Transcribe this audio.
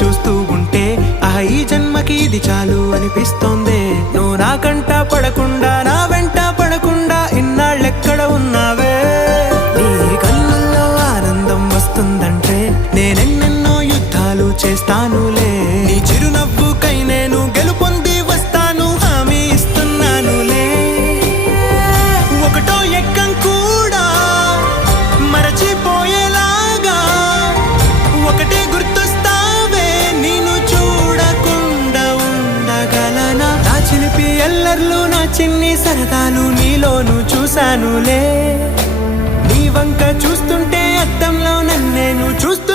చూస్తూ ఉంటే ఈ జన్మకి ఇది చాలు అనిపిస్తోంది. నువ్వు నా కంట పడకుండా నా వెంట పడకుండా ఇన్నాళ్ళెక్కడ ఉన్నావే? నీ కళ్ళల్లో ఆనందం వస్తుందంటే నేనెన్నెన్నో యుద్ధాలు చేస్తానులే. నీ చిరునవ్వుకై నేను గెలుపొంది వస్తాను, హామీ ఇస్తున్నానులే. ఒకటో ఎక్కం కూడా మరచిపోయేలాగా ఒకటే గుర్తొస్తావే, నేను చూడకుండా ఉండగలనా? నా చిలిపి ఎల్లర్లు నా చిన్ని సరదాలు నీలోను చూశానులే. నీ వంక చూస్తుంటే అద్దంలో నన్నేను చూస్తూ